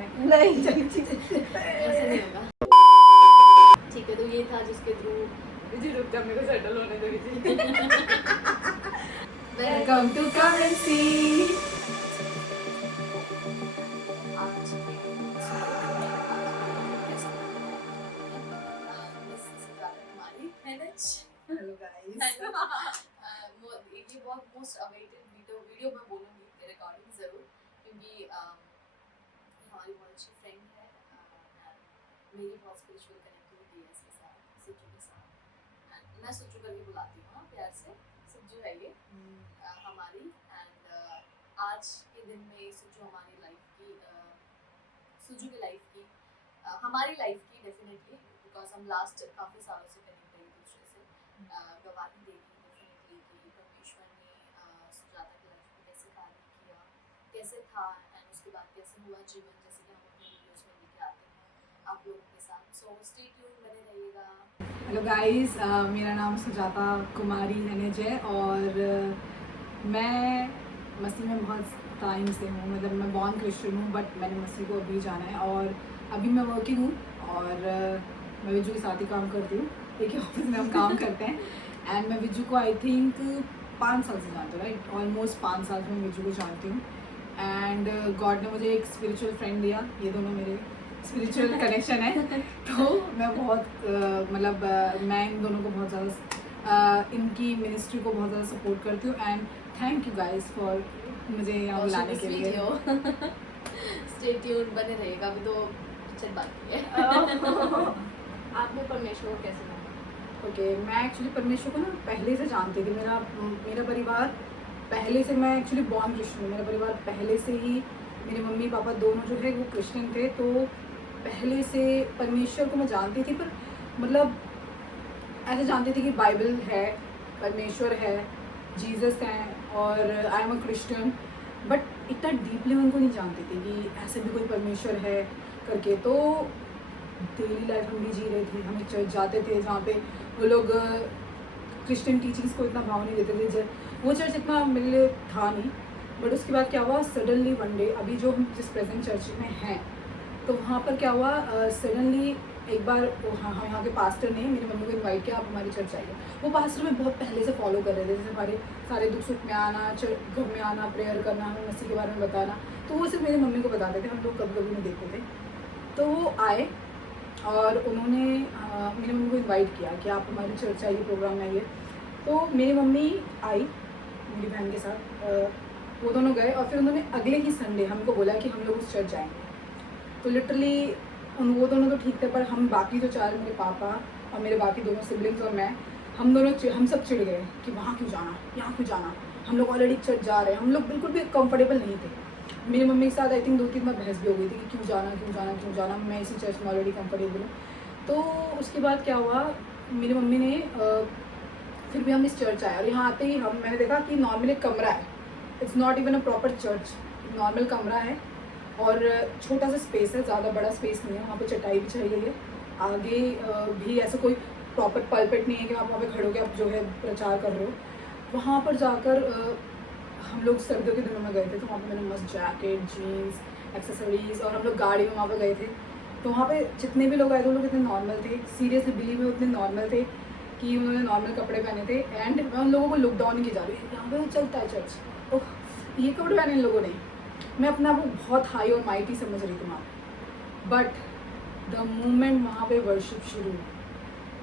में। नहीं ऐसा नहीं होगा। ठीक है, तो ये था जिसके थ्रू विजी रुक जा, मेरे को सेटल होने दो Viji. Welcome to come and see. Hello guys. ये बहुत मोस्ट अवेटेड वीडियो मैं बोलूँगी मेरे अकॉर्डिंग ज़रूर, क्योंकि हमारी बहुत अच्छी फ्रेंड है, मेरी बहुत स्पिरिचुअल कनेक्टिविटी है इसके साथ, सिज्जू के साथ। मैं सिज्जू करके बुलाती हूँ प्यार से, सिज्जू है ये हमारी। एंड आज के दिन में सिज्जू हमारी लाइफ की, सिज्जू की लाइफ की, हमारी लाइफ की डेफिनेटली, बिकॉज हम लास्ट काफ़ी सालों से कनेक्ट हैं एक दूसरे से। गवाही देगी डेफिनेटली कि परमेश्वर ने सुजाता की लाइफ में कैसे कार्य किया, कैसे था, एंड उसके बाद कैसे हुआ जीवन, जैसे कि हम अपने वीडियोस में लेके आते हैं आप लोगों के साथ। सो स्टे ट्यून, बने रहिएगा। हेलो गाइस, मेरा नाम सुजाता कुमारी हनेज है और मैं मसीह में बहुत टाइम से हूँ। मतलब मैं बॉर्न क्रिश्चियन हूँ, बट मैंने मसीह को अभी जाना है और अभी मैं वर्किंग हूँ और मैं विजू के साथ ही काम करती हूँ। एक ही ऑफिस में हम काम करते हैं। एंड मैं विजू को आई थिंक 5 साल से जानती हूँ, राइट, ऑलमोस्ट 5 साल से मैं विजू को जानती हूँ। एंड गॉड ने मुझे एक स्पिरिचुअल फ्रेंड दिया, ये दोनों मेरे स्पिरिचुअल कनेक्शन है। तो मैं बहुत मतलब मैं इन दोनों को बहुत ज़्यादा इनकी मिनिस्ट्री को बहुत ज़्यादा सपोर्ट करती हूँ। And thank you guys for मुझे यहाँ बुलाने के लिए। स्टे ट्यून, बने रहिएगा। अभी तो पिक्चर बाकी है। आपने परमेश्वर को कैसे जाना? ओके, मैं एक्चुअली परमेश्वर को ना पहले से जानती थी। मेरा परिवार पहले से, मैं एक्चुअली बॉर्न क्रिश्चियन हूँ। मेरा परिवार पहले से ही, मेरे मम्मी पापा दोनों जो है वो क्रिश्चियन थे, तो पहले से परमेश्वर को मैं जानती थी। पर मतलब ऐसे जानती थी कि बाइबल है, परमेश्वर है, जीसस हैं और I am a Christian, but इतना डीपली मैं उनको नहीं जानती थी कि ऐसे भी कोई परमेश्वर है करके। तो डेली लाइफ हम भी जी रहे थे, हम चर्च जाते थे जहाँ पे वो लोग क्रिश्चियन टीचिंग्स को इतना भाव नहीं देते थे। वो चर्च इतना मेरे लिए था नहीं। बट उसके बाद क्या हुआ, सडनली वन डे, अभी जो हम जिस प्रेजेंट चर्च में हैं, तो वहाँ पर क्या हुआ, सडनली एक बार हम यहाँ के पास्टर ने मेरी मम्मी को इनवाइट किया, आप हमारी चर्च आइए। वो पास्टर में बहुत पहले से फॉलो कर रहे थे, जैसे हमारे सारे दुख सुख में आना, घर में आना, प्रेयर करना, हमें मसीह के बारे में बताना। तो वो सिर्फ मेरी मम्मी को बताते थे, हम लोग कभी कभी नहीं देखते थे। तो वो आए और उन्होंने मेरी मम्मी को इनवाइट किया कि आप हमारी चर्च आइए, प्रोग्राम में आइए। तो मेरी मम्मी आई मेरी बहन के साथ, वो दोनों गए और फिर उन्होंने अगले ही संडे हमको बोला कि हम लोग उस चर्च जाएंगे। तो लिटरली वो दोनों तो ठीक थे, पर हम बाकी जो 4, मेरे पापा और मेरे बाकी दोनों सिबलिंग्स और मैं, हम सब चिढ़ गए कि वहाँ क्यों जाना, यहाँ क्यों जाना, हम लोग ऑलरेडी चर्च जा रहे हैं। हम लोग बिल्कुल भी कंफर्टेबल नहीं थे। मेरी मम्मी के साथ आई थिंक 2-3 बार बहस भी हो गई थी कि क्यों जाना, मैं इसी चर्च में ऑलरेडी कंफर्टेबल हूँ। तो उसके बाद क्या हुआ, मेरी मम्मी ने फिर भी हम इस चर्च आए और यहाँ आते ही मैंने देखा कि नॉर्मल एक कमरा है, it's not even a proper church, normal कमरा है और छोटा सा स्पेस है, ज़्यादा बड़ा स्पेस नहीं है। वहाँ पे चटाई बिछाई गई है, आगे भी ऐसा कोई प्रॉपर पल्पिट नहीं है कि आप वहाँ पे खड़े होकर आप जो है प्रचार कर रहे हो। वहाँ पर जाकर हम लोग सर्दियों के दिनों में गए थे, तो वहाँ पे मैंने मस्त जैकेट, जीन्स, एक्सेसरीज, और हम लोग गाड़ी में वहाँ पर गए थे। तो वहाँ पे जितने भी लोग आए थे वो लोग इतने नॉर्मल थे, सीरियसली बिलीव में उतने नॉर्मल थे कि उन्होंने नॉर्मल कपड़े पहने थे। एंड मैं उन लोगों को लुक डाउन की जा रही है, यहाँ पे चलता है चर्च, ओह ये कपड़े पहने इन लोगों ने, मैं अपने आप को बहुत हाई और माइटी समझ रही थी वहाँ। बट द मोमेंट वहाँ पे वर्शिप शुरू,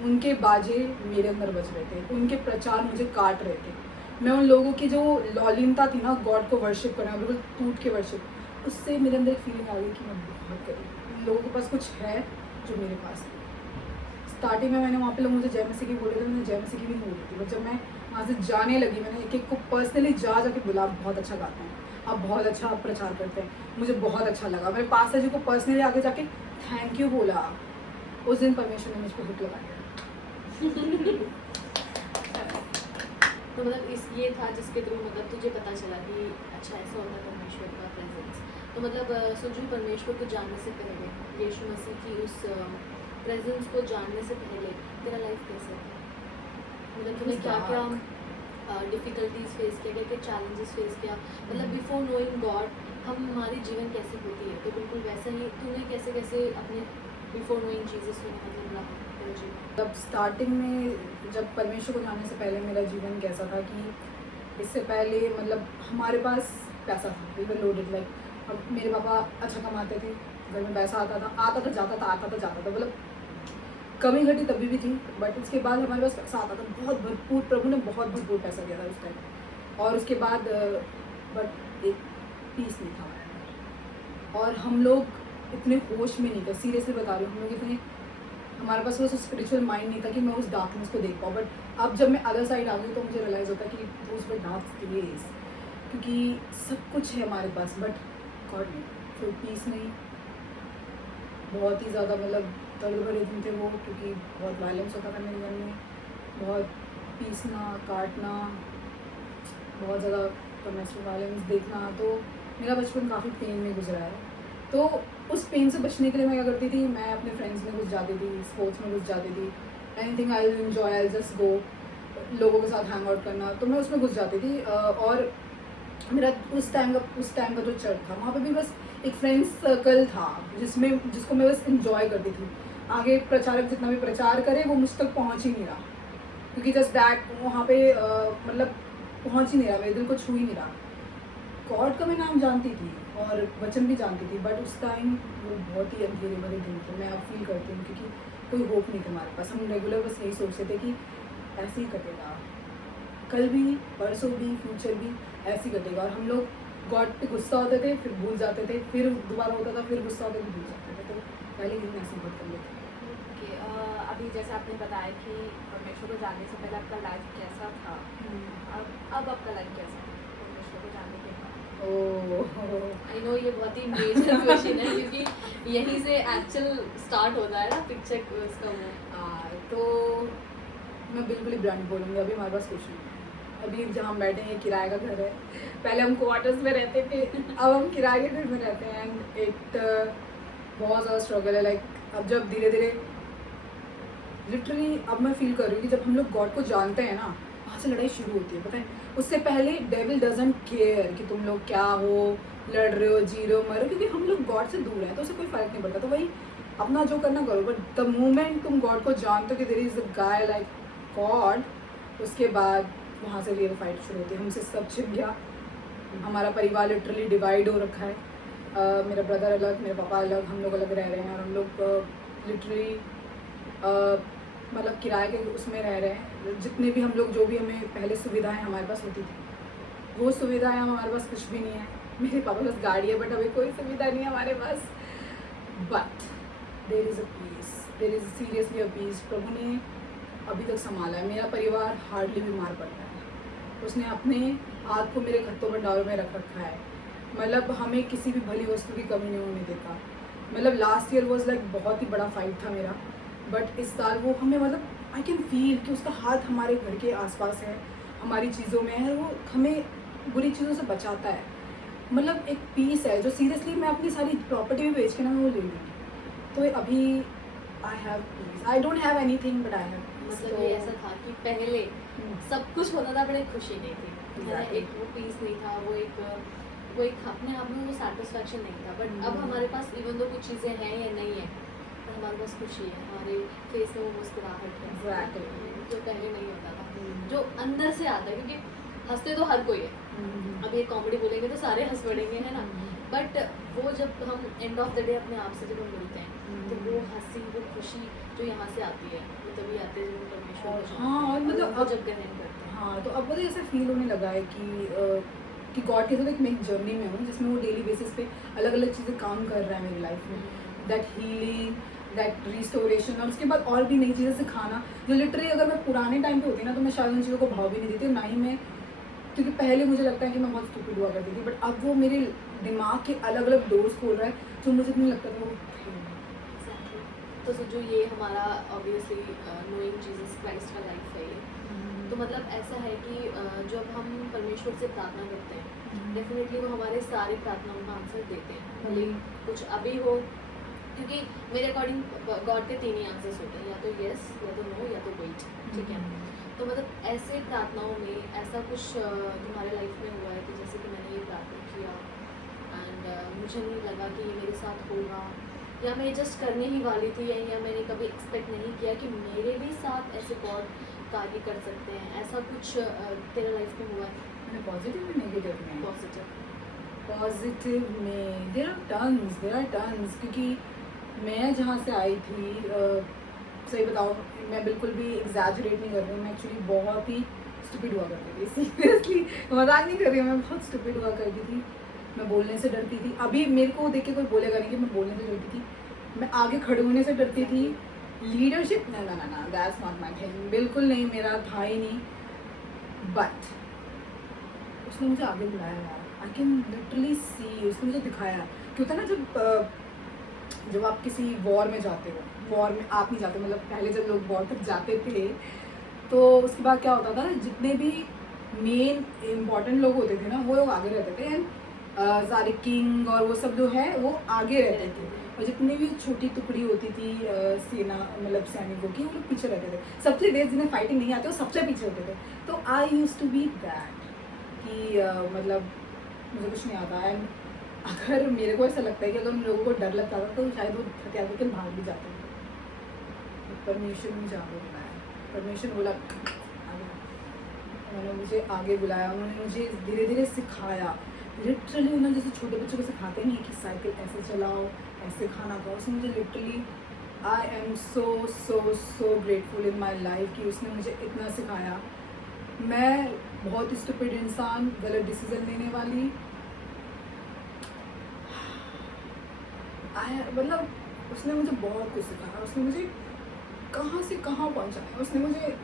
उनके बाजे मेरे अंदर बज रहे थे, उनके प्रचार मुझे काट रहे थे। मैं उन लोगों की जो लॉलिनता थी ना गॉड को वर्शिप करना, बिल्कुल टूट के वर्शिप, उससे मेरे अंदर एक फीलिंग आ गई कि मैं बहुत करूँ, उन लोगों के पास कुछ है जो मेरे पास नहीं। स्टार्टिंग में मैंने वहाँ पे लोग मुझे जय मसीह की बोले थे, मैंने जय मसीह की भी नहीं बोली थी। बट जब मैं वहाँ से जाने लगी, मैंने एक को पर्सनली जाके बोला, आप बहुत अच्छा गाते हैं, आप बहुत अच्छा प्रचार करते हैं, मुझे बहुत अच्छा लगा। मेरे पास्टर जी को पर्सनली आगे जाके थैंक यू बोला। उस दिन परमेश्वर ने मुझ पर हुक लगा दिया। तो मतलब ये था जिसके थ्रू मतलब तुझे पता चला कि अच्छा ऐसा होता है परमेश्वर का प्रेजेंस। तो मतलब सुजू परमेश्वर को जानने से पहले, यीशु मसीह की उस प्रेजेंस को जानने से पहले तेरा लाइफ कैसे था? मतलब तूने क्या क्या डिफ़िकल्टीज फेस किया, क्या चैलेंजेस फेस किया? मतलब बिफोर नोइंग गॉड हमारी जीवन कैसी होती है, तो बिल्कुल वैसे वैसे ही तूने कैसे कैसे अपने बिफोर नोइंग जीसस तूने मतलब रहा तेरा जीवन? तब स्टार्टिंग में जब परमेश्वर को जाने से पहले मेरा जीवन कैसा था कि इससे पहले मतलब हमारे पास पैसा था, वी वर लोडेड, लाइक अब मेरे पापा अच्छा कमाते थे, घर में पैसा आता था जाता था, आता था जाता था, मतलब कमी घटी तभी भी थी, बट उसके बाद हमारे पास पैसा आता था बहुत भरपूर, प्रभु ने बहुत भरपूर पैसा दिया था उस टाइम। और उसके बाद बट एक पीस नहीं था हमारे अंदर, और हम लोग इतने होश में नहीं थे, सीरियसली बता रही हूँ, हम लोग इतने, हमारे पास वो स्पिरिचुअल माइंड नहीं था कि मैं उस डार्कनेस को देख पाऊँ। बट अब जब मैं अदर साइड आ गई तो मुझे रियलाइज़ होता है कि दोज वर डार्क डेज, क्योंकि सब कुछ है हमारे पास बट गॉड नहीं, कोई पीस नहीं, बहुत ही ज़्यादा मतलब दर्द भरे दिन थे वो, क्योंकि बहुत वायलेंस होता था मेरे घर में, बहुत पीसना काटना, बहुत ज़्यादा डोमेस्टिक वायलेंस देखना, तो मेरा बचपन काफ़ी पेन में गुजरा है। तो उस पेन से बचने के लिए मैं क्या करती थी, मैं अपने फ्रेंड्स में घुस जाती थी, स्पोर्ट्स में घुस जाती थी, anything I will enjoy, I just go, लोगों के साथ हैंग आउट करना, तो मैं उसमें घुस जाती थी। और मेरा उस टाइम का जो चर्च था वहाँ पे भी बस एक फ्रेंड्स सर्कल था जिसको मैं बस इंजॉय करती थी। आगे प्रचारक जितना भी प्रचार करे वो मुझ तक पहुँच ही नहीं रहा, क्योंकि जस्ट दैट वहाँ पे मतलब पहुँच ही नहीं रहा, मेरे दिल को छू ही नहीं रहा। गॉड का मैं नाम जानती थी और वचन भी जानती थी, बट उस टाइम वो बहुत ही अंधेरे भरे दिन थे, मैं अब फील करती हूँ, क्योंकि कोई होप नहीं था हमारे पास। हम रेगुलर बस यही सोचते थे कि ऐसे ही कटेगा, कल भी, परसों भी, फ्यूचर भी ऐसे ही कटेगा, और हम लोग गॉड पे गुस्सा होते थे, फिर भूल जाते थे, फिर दोबारा होता था, फिर गुस्सा होता था, भूल जाते थे, तो पहले दिन ऐसे ही बहुत कर लेते। ओके, अभी जैसे आपने बताया कि परमेश्वर को जानने से पहले आपका लाइफ कैसा था, अब आपका लाइफ कैसा है परमेश्वर को जानने के बाद? ओह आई नो ये बहुत ही मेजर क्वेश्चन है, क्योंकि यहीं से एक्चुअल स्टार्ट होता है ना पिक्चर उसका वो। तो मैं बिल्कुल ही ब्लंट बोलूँगी, अभी हमारे पास कुछ नहीं है। अभी जहाँ हम बैठे हैं किराए का घर है, पहले हम क्वार्टर्स में रहते थे, अब हम किराए के घर में रहते हैं, एंड इट बहुत ज़्यादा स्ट्रगल है। लाइक अब जब धीरे धीरे लिटरली अब मैं फील कर रही हूँ कि जब हम लोग गॉड को जानते हैं ना, वहाँ से लड़ाई शुरू होती है, पता है। उससे पहले डेविल डजंट केयर कि तुम लोग क्या हो, लड़ रहे हो, जी रहे हो, मर रहे हो, क्योंकि हम लोग गॉड से दूर हैं तो उसे कोई फ़र्क नहीं पड़ता, तो वही अपना जो करना करो। बट द मोमेंट तुम गॉड को जानते हो कि there is a guy like God, उसके बाद वहाँ से रियल फाइट शुरू होती है। हमसे सब छिप गया, हमारा परिवार लिटरली डिवाइड हो रखा है। मेरा ब्रदर अलग, मेरे पापा अलग, हम लोग अलग रह रहे हैं, और हम लोग लिटरली मतलब किराए के उसमें रह रहे हैं। जितने भी हम लोग, जो भी हमें पहले सुविधाएं हमारे पास होती थी, वो सुविधाएं हमारे पास कुछ भी नहीं है। मेरे पापा के पास गाड़ी है, बट अभी कोई सुविधा नहीं है हमारे पास। But there is a piece, there is seriously a piece. Prabhu ने अभी तक संभाला है। मेरा परिवार हार्डली बीमार पड़ता है, उसने अपने हाथ को मेरे खत्तों भंडारों में रख रखा है। मतलब हमें किसी भी भली वस्तु की कमी नहीं होने देता। मतलब लास्ट ईयर वॉज लाइक बहुत ही बड़ा फाइट था मेरा, बट इस साल वो हमें, मतलब आई कैन फील कि उसका हाथ हमारे घर के आसपास है, हमारी चीज़ों में है, वो हमें बुरी चीज़ों से बचाता है। मतलब एक पीस है जो सीरियसली मैं अपनी सारी प्रॉपर्टी भी बेच के ना मैं वो ले लूँगी। तो अभी I have piece, I don't have anything but I have. मतलब ये ऐसा था कि पहले सब कुछ होता था, बट एक खुशी नहीं थी, है ना, Exactly. एक वो पीस नहीं था, वो एक अपने आप में वो सेटिस्फैक्शन नहीं था। बट अब हमारे पास इवन दो कुछ चीज़ें हैं या नहीं है, पर हमारे पास खुशी है, हमारे फेस में वो मुस्कुराहट है, Exactly. जो पहले नहीं होता था, जो अंदर से आता है। क्योंकि हंसते तो हर कोई है, अब ये कॉमेडी बोलेंगे तो सारे हंस पड़ेंगे, है ना, बट वो जब हम एंड ऑफ द डे अपने आप से जब हम मिलते हैं, तो वो हंसी, वो खुशी जो यहाँ से आती है, वो तभी आते हैं जब परमेश्वर को जानते हैं, हाँ, और मतलब वो अब जब ग्रहण करते हैं। हाँ, तो अब मुझे ऐसा फील होने लगा है कि गॉड के साथ एक मैं एक जर्नी में हूँ, जिसमें वो डेली बेसिस पे अलग अलग चीज़ें काम कर रहा है मेरी लाइफ में। दैट हीलिंग, दैट रिस्टोरेशन, और उसके बाद और भी नई चीज़ें सिखाना, जो लिटरली अगर मैं पुराने टाइम पे होती ना तो मैं शायद उन चीज़ों को भाव भी नहीं देती, ना ही मैं, क्योंकि पहले मुझे लगता है कि मैं बहुत स्टूपिड हुआ करती थी, बट अब वो मेरे दिमाग के अलग अलग डोर्स खोल रहा है जो मुझे नहीं लगता था वो थे। Exactly. तो जो ये हमारा ऑब्वियसली नोइंग जीसस क्राइस्ट का लाइफ है ये, तो मतलब ऐसा है कि जब हम परमेश्वर से प्रार्थना करते हैं, डेफिनेटली वो हमारे सारी प्रार्थनाओं का आंसर देते हैं, भले ही कुछ अभी हो, क्योंकि मेरे अकॉर्डिंग गॉड के 3 ही आंसर्स होते हैं, या तो यस, या तो नो, या तो वेट, ठीक है। तो मतलब ऐसे प्रार्थनाओं में ऐसा कुछ तुम्हारे लाइफ में हुआ है कि जैसे कि मैंने ये प्रार्थना किया एंड मुझे नहीं लगा कि ये मेरे साथ होगा, या मैं जस्ट करने ही वाली थी, या मैंने कभी एक्सपेक्ट नहीं किया कि मेरे भी साथ ऐसे गॉड कार्य कर सकते हैं। ऐसा कुछ तेरे लाइफ में हुआ है? मैंने पॉजिटिव और नेगेटिव में? पॉजिटिव में देयर आर टन्स, क्योंकि मैं जहाँ से आई थी, सही बताओ मैं बिल्कुल भी एग्जैजरेट नहीं कर रही हूँ, मैं एक्चुअली बहुत ही स्टूपिड हुआ करती थी, सीरियसली मजाक नहीं कर रही हूँ, मैं बहुत स्टूपिड हुआ करती थी। मैं बोलने से डरती थी, अभी मेरे को देख के कोई बोलेगा नहीं कि मैं बोलने से डरती थी, मैं आगे खड़े होने से डरती थी। लीडरशिप ना दैट्स नॉट माय थिंग, बिल्कुल नहीं, मेरा था ही नहीं। बट उसने मुझे आगे बुलाया यार, आई कैन लिटरली सी, उसने मुझे दिखाया कि होता है ना जब आप किसी वॉर में जाते हो, वॉर में आप नहीं जाते, मतलब पहले जब लोग वॉर तक जाते थे तो उसके बाद क्या होता था, जितने भी मेन इम्पॉर्टेंट लोग होते थे ना वो लोग आगे रहते थे, एंड सारे किंग और वो सब जो है वो आगे रहते थे, और जितनी भी छोटी टुकड़ी होती थी सेना मतलब सैनिकों की, वो लोग पीछे रहते थे। सबसे बेस्ट जिन्हें फाइटिंग नहीं आती वो सबसे पीछे होते थे। तो आई यूज टू बी दैट कि मतलब मुझे कुछ नहीं आता, एंड अगर मेरे को ऐसा लगता है कि अगर उन लोगों को डर लगता था तो शायद वो हथियार लेकर भाग भी जाते थे। परमेश्वर ने मुझे आगे बुलाया, परमेश्वर बोला उन्होंने मुझे आगे बुलाया, उन्होंने मुझे धीरे धीरे सिखाया। लिटरली उन्होंने जैसे छोटे बच्चों को सिखाते नहीं कि साइकिल ऐसे चलाओ, ऐसे खाना खाओ, उसने मुझे literally, I am so so so grateful in my life कि उसने मुझे इतना सिखाया। मैं बहुत स्टूपिड इंसान, गलत डिसीजन लेने वाली, मतलब उसने मुझे बहुत कुछ सिखाया, उसने मुझे कहाँ से कहाँ पहुँचाया, उसने मुझे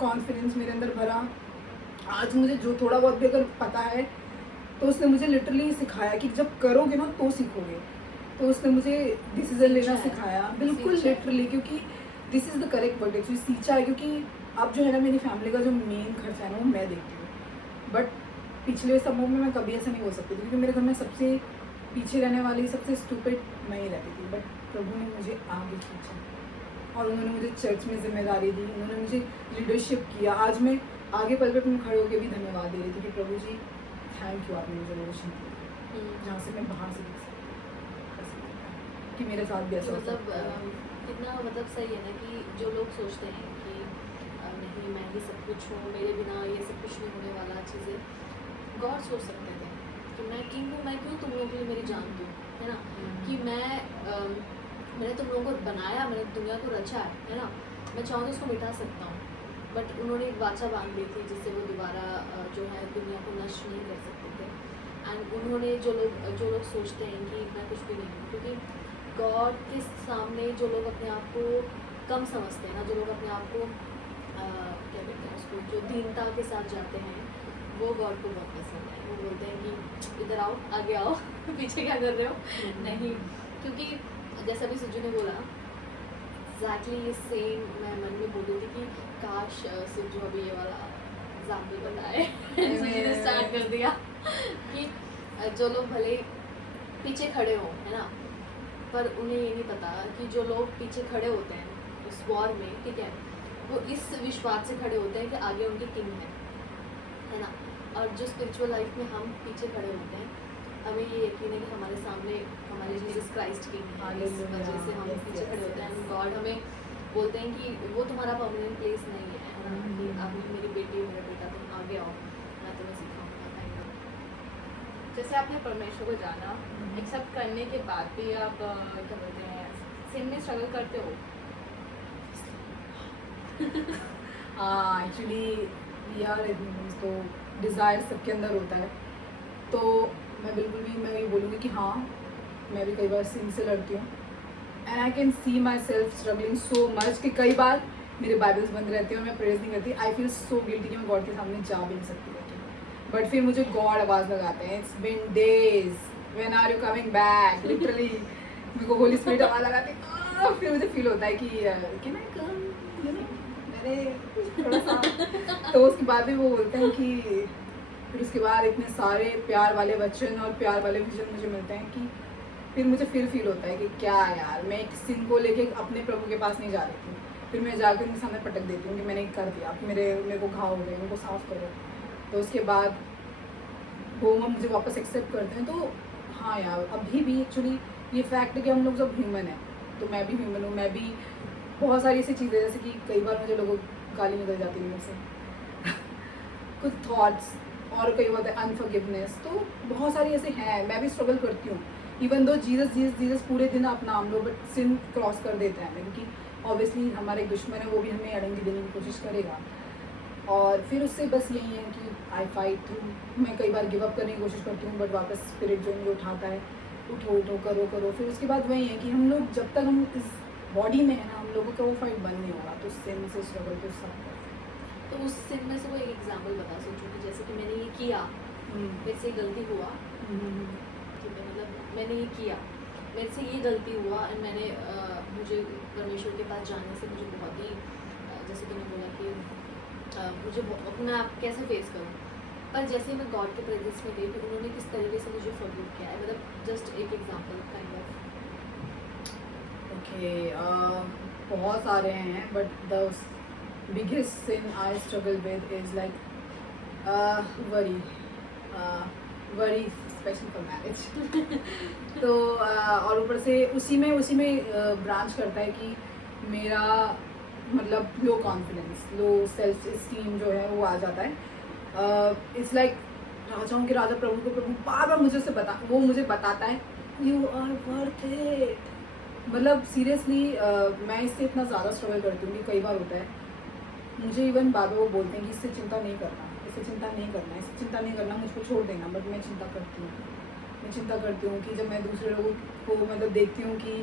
कॉन्फिडेंस मेरे अंदर भरा। आज मुझे जो थोड़ा बहुत भी अगर पता है तो उसने मुझे लिटरली सिखाया कि जब करोगे ना तो सीखोगे। तो उसने मुझे डिसीजन लेना सिखाया, बिल्कुल लिटरली, क्योंकि this is the correct word actually, सींचा है। क्योंकि अब जो है ना मेरी फैमिली का जो मेन खर्चा है ना वो मैं देखती हूँ, बट पिछले समूह में मैं कभी ऐसा नहीं हो सकती थी, क्योंकि मेरे घर में सबसे पीछे रहने वाली, सबसे स्टूपिड मैं ही रहती थी। बट प्रभु ने मुझे आगे खींचा और उन्होंने मुझे चर्च में जिम्मेदारी दी, उन्होंने मुझे लीडरशिप किया। आज मैं आगे पल पे अपने खड़े होकर भी धन्यवाद दे रही थी कि प्रभु जी थैंक यू, आपने मुझे लीडरशिप दी, जहाँ से मैं बाहर से देख सकती कि मेरे साथ भी ऐसा मतलब कितना मतलब सही है ना कि जो लोग सोचते हैं कि नहीं मैं ही सब कुछ हूँ, मेरे बिना ये सब कुछ नहीं होने वाला, चीज़ें गौर सोच सकते थे कि मैं किंग हूँ, मैं क्यों तुम लोगों के लिए मेरी जान दूँ, है ना, कि मैंने तुम लोगों को बनाया, मैंने दुनिया को रचा है ना, मैं चाहूँ तो उसको मिटा सकता हूँ। बट उन्होंने एक वाचा बांध ली थी जिससे वो दोबारा जो है दुनिया को नष्ट नहीं कर सकते थे। एंड उन्होंने जो लोग सोचते हैं कि मैं कुछ भी नहीं हूँ, क्योंकि गॉड के सामने जो लोग अपने आप को कम समझते हैं ना, जो लोग अपने आप को क्या कहते हैं उसको, जो दीनता के साथ जाते हैं, वो गॉड को बहुत पसंद है। वो बोलते हैं कि इधर आओ, आगे आओ, पीछे क्या कर रहे हो, नहीं, क्योंकि जैसा भी सुजू ने बोला एग्जैक्टली ये सेम मैं मन में बोल रही थी कि काश सुजू अभी ये वाला एग्जाम्पल बताए। सुजू ने स्टार्ट कर दिया कि जो लोग भले पीछे खड़े हों, है ना, पर उन्हें ये नहीं पता कि जो लोग पीछे खड़े होते हैं उस वॉर में, ठीक है, वो इस विश्वास से खड़े होते हैं कि आगे उनके किंग है ना। और जो स्पिरिचुअल लाइफ में हम पीछे खड़े होते हैं, हमें ये यकीन है कि हमारे सामने हमारे जीसस क्राइस्ट किंग है, इस वजह से हम पीछे खड़े होते हैं। गॉड हमें बोलते हैं कि वो तुम्हारा परमानेंट प्लेस नहीं है ना, कि आप मेरी बेटी मेरा बेटा, तुम आगे आओ, मैं तुम्हें सिखाऊंगा। जैसे आपने परमेश्वर को जाना, एक्सेप्ट करने के बाद भी आप क्या बोलते हैं सिन में स्ट्रगल करते हो? हाँ, एक्चुअली वी आर ह्यूमंस, तो डिज़ायर सबके अंदर होता है। तो मैं बिल्कुल भी मैं ये बोलूँगी कि हाँ, मैं भी कई बार सिन से लड़ती हूँ, and I can see my self struggling so much कि कई बार मेरे बाइबल्स बंद रहते हैं और मैं प्रेयर्स नहीं करती। आई फील सो गिल्टी कि मैं गॉड के सामने जा भी नहीं सकती रहती, बट फिर मुझे गॉड आवाज़ लगाते हैं, it's been days, when are you coming back, literally मेरे को होली स्पिरिट आवाज़ लगाते हैं। फिर मुझे फील होता है कि मैं कम, यू नो, मैंने थोड़ा सा, तो उसके बाद भी वो बोलते हैं कि फिर उसके बाद इतने सारे प्यार वाले वचन और प्यार वाले विजन मुझे मिलते हैं कि फिर मुझे फील होता है कि क्या यार, मैं एक सिन को लेके अपने प्रभु के पास नहीं जा रही थी, फिर मैं जाकर उनके सामने पटक देती हूँ कि मैंने कर दिया, मेरे को घाव हो गए, उनको साफ़ करो। तो उसके बाद वो मुझे वापस एक्सेप्ट करते हैं। तो हाँ यार, अभी भी एक्चुअली ये फैक्ट है कि हम लोग सब ह्यूमन हैं, तो मैं भी ह्यूमन हूँ, मैं भी बहुत सारी ऐसी चीज़ें, जैसे कि कई बार मुझे लोगों की गाली निकल जाती है मुझसे कुछ थॉट्स, और कई बार अनफॉरगिवनेस, तो बहुत सारी ऐसे हैं, मैं भी स्ट्रगल करती हूँ। इवन दो जीसस पूरे दिन आप नाम लो, बट सिन क्रॉस कर देता है, क्योंकि ऑब्वियसली हमारा एक दुश्मन है, वो भी हमें अड़ंगी देने की कोशिश करेगा। और फिर उससे बस यही है कि आई फाइट थ्रू। मैं कई बार गिव अप करने की कोशिश करती हूँ, बट वापस स्पिरिट जो मुझे उठाता है, उठो उठो करो करो। फिर उसके बाद वही है कि हम लोग जब तक हम इस बॉडी में है ना, हम लोगों का वो फाइट बंद नहीं होगा, तो सिन से स्ट्रगल तो सब करते हैं। तो उस सिन में से वो एक एग्जांपल बता सोचो कि जैसे कि मैंने ये किया, मेरे से गलती हुआ, ठीक है, मतलब मैंने ये किया, मेरे से ये गलती हुआ, एंड मैंने मुझे परमेश्वर के पास जाने से मुझे बहुत ही जैसे कि मैं बोला कि मुझे अपना आप कैसे फेस करूँ, पर जैसे मैं गॉड के प्रेजेंस में गई तो उन्होंने किस तरीके से मुझे फॉरगिव किया है, मतलब जस्ट एक एग्जांपल काइंड ऑफ। ओके, बहुत सारे हैं, but the biggest sin I struggle with is like worry special for marriage तो और ऊपर से उसी में ब्रांच करता है कि मेरा मतलब low confidence, low self esteem जो है वो आ जाता है। इट्स लाइक राजाओं के राजा, प्रभु को प्रभु बार बार मुझे बताता है यू आर वर्थ इट। मतलब सीरियसली मैं इससे इतना ज़्यादा स्ट्रगल करती हूँ कि कई बार होता है मुझे इवन बार बार वो बोलते हैं कि इससे चिंता नहीं करना, इससे चिंता नहीं करना, इससे चिंता नहीं करना, मुझको छोड़ देना, बट मैं चिंता करती हूँ कि जब मैं दूसरे लोगों को मतलब देखती हूँ कि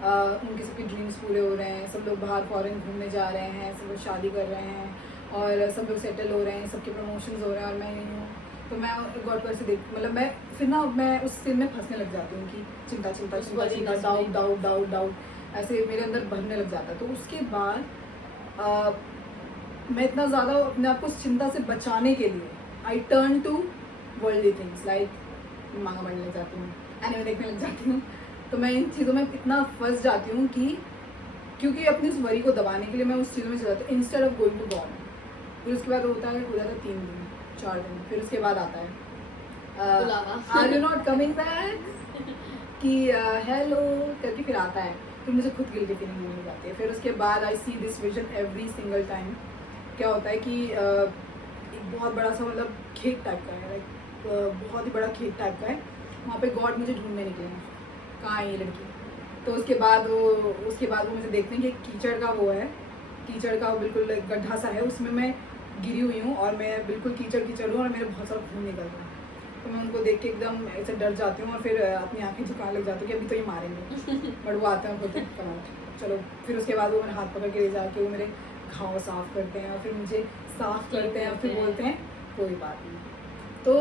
उनके सबके ड्रीम्स पूरे हो रहे हैं, सब लोग बाहर फॉरेन घूमने जा रहे हैं, सब लोग शादी कर रहे हैं और सब लोग सेटल हो रहे हैं, सबके प्रमोशंस हो रहे हैं और मैं नहीं हूँ, तो मैं गॉड पर से देख मतलब मैं फिर ना मैं उस सिन में फंसने लग जाती हूँ कि चिंता चिंता चिंता चिंता डाउट डाउट डाउट डाउट ऐसे मेरे अंदर भरने लग जाता है। तो उसके बाद मैं इतना ज़्यादा अपने आप को उस चिंता से बचाने के लिए I turn to worldly things, like मांगा बनने लग जाती हूँ, एनिमे देखने लग जाती हूँ। तो मैं इन चीज़ों में इतना फंस जाती हूँ कि क्योंकि अपनी उस वरी को दबाने के लिए मैं उस चीज़ों में चल जाती हूँ instead of going to God. फिर उसके बाद होता है 3 दिन 4 दिन, फिर उसके बाद आता है are you not coming back कि हेलो करके फिर आता है, फिर मुझे खुद गिल्टी फीलिंग होने जाती है। फिर उसके बाद I see this vision every single time. क्या होता है कि एक बहुत बड़ा सा मतलब खेत टाइप का है, लाइक बहुत ही बड़ा खेत टाइप का है, वहाँ पे गॉड मुझे ढूंढने निकले हैं, कहाँ है ये लड़की। तो उसके बाद वो मुझे देखते हैं कि कीचड़ का वो है, कीचड़ का बिल्कुल गड्ढा सा है, उसमें मैं गिरी हुई हूँ और मैं बिल्कुल कीचड़ हूँ और मेरे बहुत सारा खून निकल रहा है। तो मैं उनको देख के एकदम ऐसे डर जाती हूँ और फिर अपनी आंखें झुकाने लग जाती हूँ कि अभी तो ये मारेंगे, बट वो आते हैं और बोलते हैं कमाल चलो। फिर उसके बाद वो मेरे हाथ पकड़ के ले जाके वो मेरे घाव साफ़ करते हैं और फिर मुझे साफ़ करते हैं और फिर बोलते हैं कोई बात नहीं। तो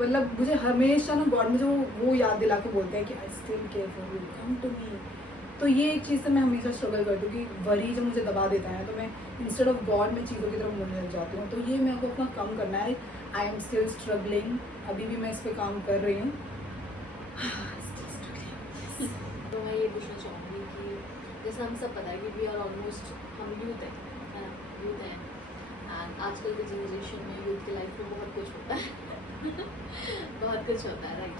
मतलब मुझे हमेशा ना गॉड मुझे वो याद दिला के बोलते हैं कि I still care for you, come to me. तो ये एक चीज़ से मैं हमेशा स्ट्रगल करती हूँ कि वरी जब मुझे दबा देता है तो मैं इंस्टेड ऑफ गॉड में चीज़ों की तरफ मुड़ने लग जाती हूँ। तो ये मेरे को अपना कम करना है। आई एम स्टिल स्ट्रगलिंग, अभी भी मैं इस पर काम कर रही हूँ। तो मैं ये पूछना चाहूँगी कि जैसे हम सब पता है कि वी आर ऑलमोस्ट हम यूथ है ना, यूथ हैं, एंड आजकल के जनरेशन में यूथ की लाइफ में बहुत कुछ होता है बहुत कुछ होता है, राइट।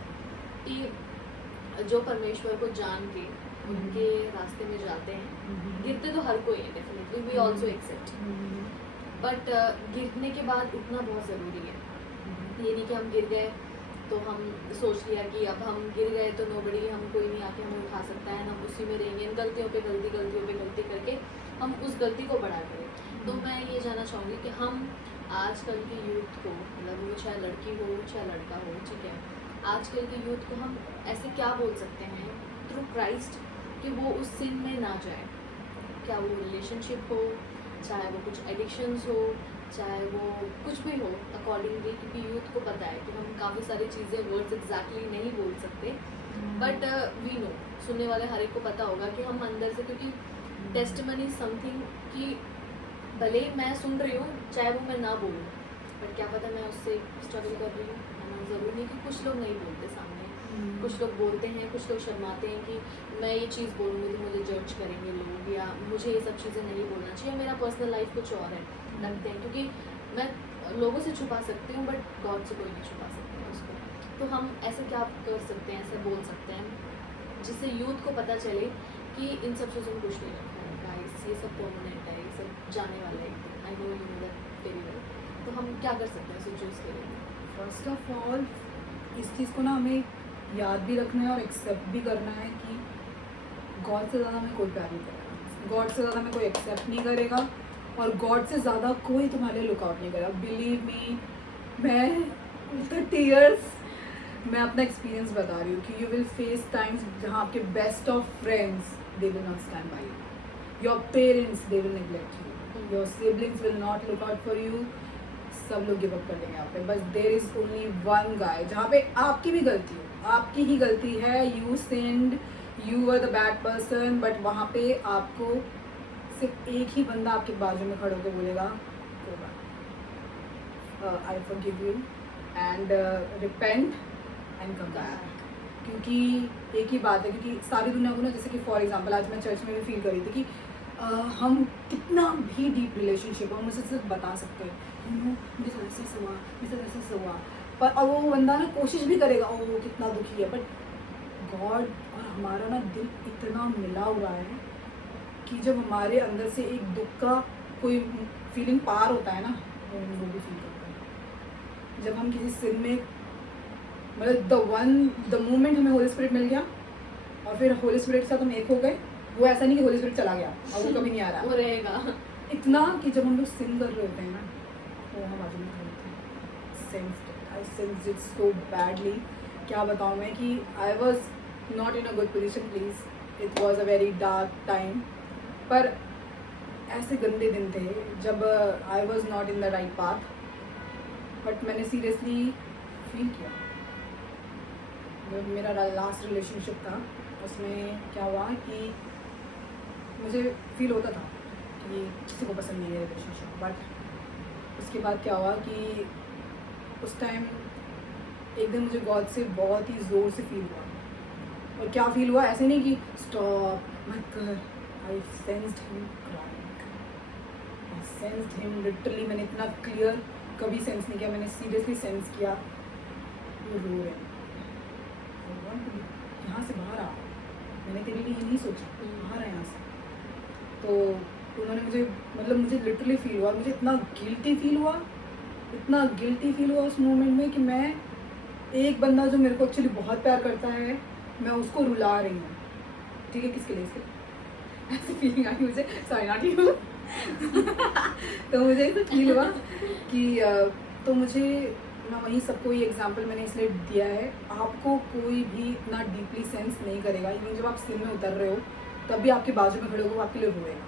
कि जो परमेश्वर को जान के उनके रास्ते में जाते हैं, गिरते तो हर कोई है definitely, we also accept, but गिरने के बाद उठना बहुत ज़रूरी है। ये नहीं कि हम गिर गए तो हम सोच लिया कि अब हम गिर गए तो नोबडी, हम कोई नहीं आके हमें उठा सकता है, हम उसी में रहेंगे, गलतियों पे गलती करके हम उस गलती को बढ़ा करें। तो मैं ये जानना चाहूँगी कि हम आजकल के यूथ को, मतलब वो चाहे लड़की हो चाहे लड़का हो, ठीक है, आजकल के यूथ को हम ऐसे क्या बोल सकते हैं थ्रू क्राइस्ट कि वो उस सिन में ना जाए, क्या वो रिलेशनशिप हो, चाहे वो कुछ एडिक्शंस हो, चाहे वो कुछ भी हो अकॉर्डिंगली, क्योंकि यूथ को पता है कि हम काफ़ी सारी चीज़ें वर्ड्स एग्जैक्टली नहीं बोल सकते, बट वी नो, सुनने वाले हर एक को पता होगा कि हम अंदर से, क्योंकि टेस्टिमनी समथिंग कि भले ही मैं सुन रही हूँ चाहे वो मैं ना बोलूँ, बट क्या पता मैं उससे स्ट्रगल कर रही हूँ, है ना। ज़रूरी नहीं कि कुछ लोग नहीं बोलते सामने, कुछ लोग बोलते हैं, कुछ लोग शर्माते हैं कि मैं ये चीज़ बोलूँगी तो मुझे जज करेंगे लोग, या मुझे ये सब चीज़ें नहीं बोलना चाहिए, मेरा पर्सनल लाइफ कुछ और है लगते हैं, क्योंकि मैं लोगों से छुपा सकती हूँ बट गॉड से कोई नहीं छुपा सकता है उसको। तो हम ऐसे क्या कर सकते हैं, ऐसे बोल सकते हैं जिससे यूथ को पता चले कि इन सब चीज़ों में कुछ नहीं रखा है गाइस, ये सब परमानेंट है, ये सब जाने वाला है एक दिन। I know you know that very well. तो हम क्या कर सकते हैं इस चीज़ के लिए? फर्स्ट ऑफ ऑल इस चीज़ को ना हमें याद भी रखना है और एक्सेप्ट भी करना है कि गॉड से ज़्यादा हमें कोई प्यार नहीं करेगा, गॉड से ज़्यादा हमें कोई एक्सेप्ट नहीं करेगा और गॉड से ज़्यादा कोई तुम्हारे लिए लुकआउट नहीं करेगा। बिलीव मी, मैं विद टीयर्स मैं अपना एक्सपीरियंस बता रही हूँ कि यू विल फेस टाइम्स जहाँ आपके best of friends they will not stand by you, your parents they will neglect you, your siblings will not look out for you, सब लोग गिव अप कर देंगे आप पे। बस there is only one guy जहाँ पे आपकी भी गलती हो, आपकी ही गलती है, you sinned, you are the bad person, but वहाँ पे आपको सिर्फ एक ही बंदा आपके बाजू में खड़े होकर बोलेगा कोई बात, I forgive you and repent and come back. क्योंकि एक ही बात है, क्योंकि सारी दुनिया को ना, जैसे कि फॉर एग्जांपल आज मैं चर्च में भी फील कर रही थी कि हम कितना भी डीप रिलेशनशिप हो, हम उसे सिर्फ बता सकते हैं, यू नो मेरे साथ ऐसे हुआ, मेरे साथ ऐसे हुआ, पर अब वो बंदा ना कोशिश भी करेगा, ओ वो कितना दुखी है, बट गॉड और हमारा ना दिल इतना मिला हुआ है कि जब हमारे अंदर से एक दुख का कोई फीलिंग पार होता है ना, वो भी फील करता है। जब हम किसी सिन में मतलब द मोमेंट हमें होली स्पिरिट मिल गया और फिर होली स्पिरिट के साथ हम एक हो गए, वो ऐसा नहीं कि होली स्पिरिट चला गया और वो कभी नहीं आ रहा, वो रहेगा इतना कि जब हम लोग सिन कर रहे होते हैं ना, वो हम बाजू में खड़े होते हैं, आई सेंस्ड इट सो बैडली, क्या बताऊँ मैं कि I was not in a good position please, it was a very dark time, पर ऐसे गंदे दिन थे जब I was not in the right path, but मैंने सीरियसली फील किया। जो मेरा लास्ट रिलेशनशिप था उसमें क्या हुआ कि मुझे फील होता था कि किसी को पसंद नहीं है रिलेशनशिप, बट उसके बाद क्या हुआ कि उस टाइम एक दिन मुझे गॉड से बहुत ही ज़ोर से फील हुआ, और क्या फील हुआ, ऐसे नहीं कि स्टॉप मत कर, आई सेंस्ड हिम क्राइंग, आई सेंस्ड हिम लिटरली, मैंने इतना क्लियर कभी सेंस नहीं किया, मैंने सीरियसली सेंस किया वो रो रहे हैं, यहाँ से बाहर आ, मैंने तेरे लिए ये नहीं सोचा, बाहर है यहाँ से। तो उन्होंने मुझे मतलब मुझे लिटरली फील हुआ, मुझे इतना गिल्टी फील हुआ, इतना गिल्टी फील हुआ उस मोमेंट में कि मैं एक बंदा जो मेरे को एक्चुअली बहुत प्यार करता है, मैं उसको रुला रही हूँ, ठीक है, किसके लिए, इसके लिए ऐसी फीलिंग आई मुझे, सॉरी नॉट यू तो मुझे ऐसा फील हुआ कि तो मुझे ना वही सबको ये एग्जांपल मैंने इसलिए दिया है, आपको कोई भी इतना डीपली सेंस नहीं करेगा, इवन जब आप सिन में उतर रहे हो तब भी आपके बाजू में खड़े होकर वो आपके लिए रोएगा,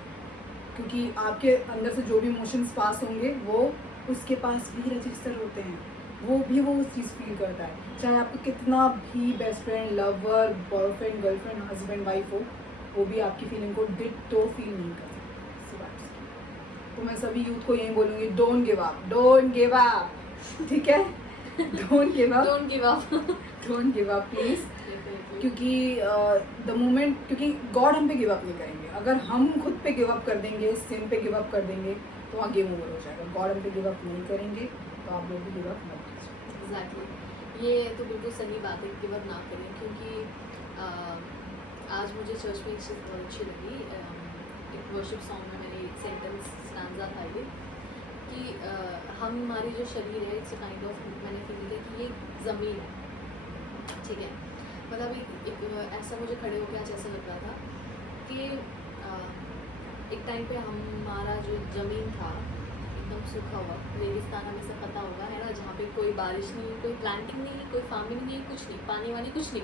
क्योंकि आपके अंदर से जो भी इमोशंस पास होंगे वो उसके पास भी रजिस्टर होते हैं, वो उस चीज़ फील करता है, चाहे आपको कितना भी best friend, lover, boyfriend, girlfriend, husband, wife हो, वो भी आपकी फीलिंग को डिट्टो फील नहीं कर सकते। तो मैं सभी यूथ को यही बोलूँगी, don't give up, don't give up, ठीक है, don't give up, don't give up, don't give up please, क्योंकि द मोमेंट, क्योंकि गॉड हम पे गिव अप नहीं करेंगे, अगर हम खुद पे गिव अप कर देंगे, सिन पे गिव अप कर देंगे तो वहाँ गेम ओवर हो जाएगा, गॉड हम पे गिव अप नहीं करेंगे तो आप लोग भी गिव अप मत कीजिए। एग्जैक्टली, ये तो बिल्कुल सही बात है, गिव अप ना करें, क्योंकि आज मुझे चर्च में एक चीज़ बहुत अच्छी लगी, एक वर्शिप सॉन्ग में मेरी सेंटेंस स्टैंजा था ये कि हमारी जो शरीर है, इट्स काइंड ऑफ, मैंने फील किया कि ये ज़मीन है, ठीक है, मतलब एक ऐसा मुझे खड़े होकर आज ऐसा लग रहा था कि एक टाइम पे हमारा जो ज़मीन था एकदम सूखा हुआ रेगिस्तान, हमें सब पता होगा है ना, जहाँ पे कोई बारिश नहीं, कोई प्लांटिंग नहीं, कोई फार्मिंग नहीं, कुछ नहीं, पानी वानी कुछ नहीं,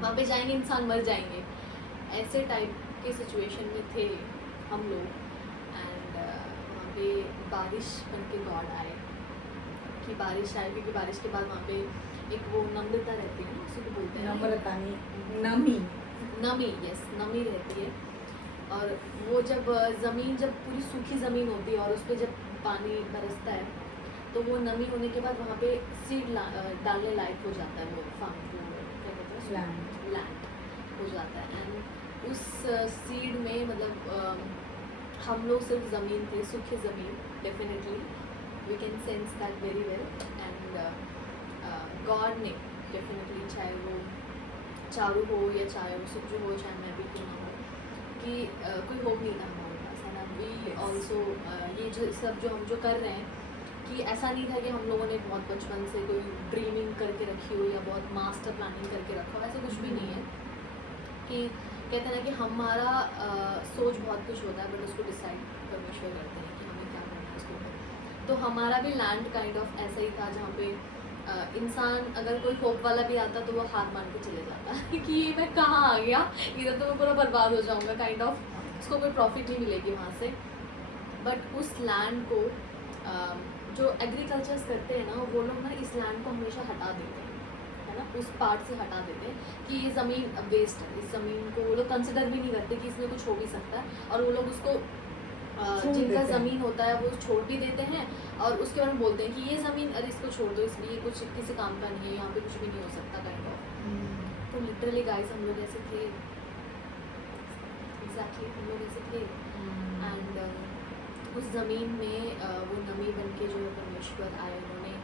वहाँ पे जाएंगे इंसान मर जाएंगे, ऐसे टाइप के सिचुएशन में थे हम लोग। एंड वहाँ पे बारिश बन के गॉड आए कि बारिश आए, क्योंकि बारिश के बाद वहाँ पे एक वो नम्रता रहती है ना, उसी को बोलते हैं नम्रता नहीं, नमी, नमी, यस, नमी रहती है, और वो जब ज़मीन जब पूरी सूखी ज़मीन होती है और उस पर जब पानी बरसता है तो वो नमी होने के बाद वहाँ पे सीड डालने लायक हो जाता है, वो फार्म को क्या कहते हैं, लैंड हो जाता है। एंड उस सीड में मतलब हम लोग सिर्फ ज़मीन थे, सूखी ज़मीन, definitely we can sense that very well. And God ने डेफिनेटली, चाहे वो चारू हो या चाहे वो सुजू हो, चाहे मैं भी क्यों ना हो, कि कोई होप नहीं था हमारे पास, है ना। We Yes. ऑल्सो ये जो सब जो हम जो कर रहे हैं, कि ऐसा नहीं था कि हम लोगों ने बहुत बचपन से कोई ड्रीमिंग करके रखी हो या बहुत मास्टर प्लानिंग करके रखा हो, ऐसा कुछ भी नहीं है। कि कहते हैं ना कि हमारा सोच बहुत कुछ होता है, बट उसको डिसाइड परमेश्वर करते हैं कि हमें क्या करना है उसके ऊपर। तो हमारा भी लैंड काइंड ऑफ ऐसा ही था, जहाँ पे इंसान अगर कोई होप वाला भी आता तो वो हार मान के चले जाता कि ये मैं कहाँ आ गया, इधर तो मैं पूरा बर्बाद हो जाऊँगा काइंड ऑफ, उसको कोई प्रॉफिट नहीं मिलेगी वहाँ से। बट उस लैंड को जो एग्रीकल्चर्स करते हैं ना, वो लोग ना इस लैंड को हमेशा हटा देते हैं, है ना, उस पार्ट से हटा देते हैं कि ये ज़मीन वेस्ट है। इस ज़मीन को वो लोग कंसिडर भी नहीं करते कि इसमें कुछ हो भी सकता है, और वो लोग उसको छोड़ जिनका देते हैं। ज़मीन होता है वो छोड़ भी देते हैं, और उसके बाद बोलते हैं कि ये ज़मीन, अरे इसको छोड़ दो, इसलिए कुछ किसी काम का नहीं है, यहाँ पे कुछ भी नहीं हो सकता काइंड ऑफ। तो लिटरली गाइस हम लोग ऐसे थे, एग्जैक्टली हम लोग ऐसे थे। एंड उस ज़मीन में वो नमी बन के जो है परमेश्वर आए, उन्होंने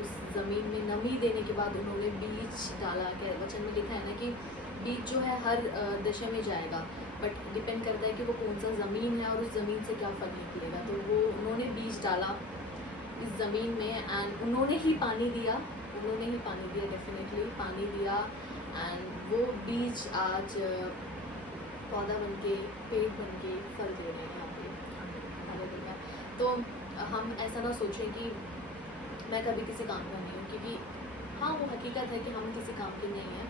उस ज़मीन में नमी देने के बाद उन्होंने बीज डाला। क्या वचन में लिखा है ना कि बीज जो है हर दशा में जाएगा, बट डिपेंड करता है कि वो कौन सा ज़मीन है और उस ज़मीन से क्या फल निकलेगा। तो वो उन्होंने बीज डाला इस ज़मीन में, एंड उन्होंने ही पानी दिया, डेफिनेटली पानी दिया, एंड वो बीज आज पौधा बन के, पेड़ बन के फल दे रहे हैं यहाँ पे। हालेलुया। तो हम ऐसा ना सोचें कि मैं कभी किसी काम का नहीं हूँ, क्योंकि हाँ वो हकीकत है कि हम किसी काम के नहीं हैं,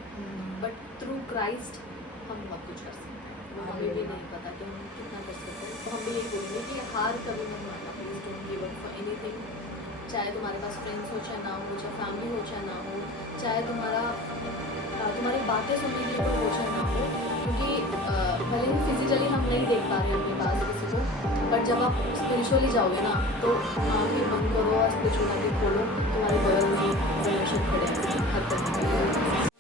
बट थ्रू क्राइस्ट हम बहुत कुछ कर सकते हैं। वो हमें भी नहीं पता कि हम कितना कर सकते हैं। तो हम भी यही बोलेंगे कि हार कभी मत मानना, please don't give up for anything. चाहे तुम्हारे पास फ्रेंड्स हो, चाहे ना हो, चाहे फैमिली हो, चाहे ना हो, चाहे तुम्हारी बातें सुनने के लिए कोई हो, चाहे ना हो, क्योंकि भले ही फिजिकली हम नहीं देख पा रहे अपने पास किसी को, बट जब आप स्पिरिचुअली जाओगे ना, तो आँखें बंद करो और स्पिरिचुअली खोलो, तुम्हारे बगल में परमेश्वर खड़े हैं हर तरह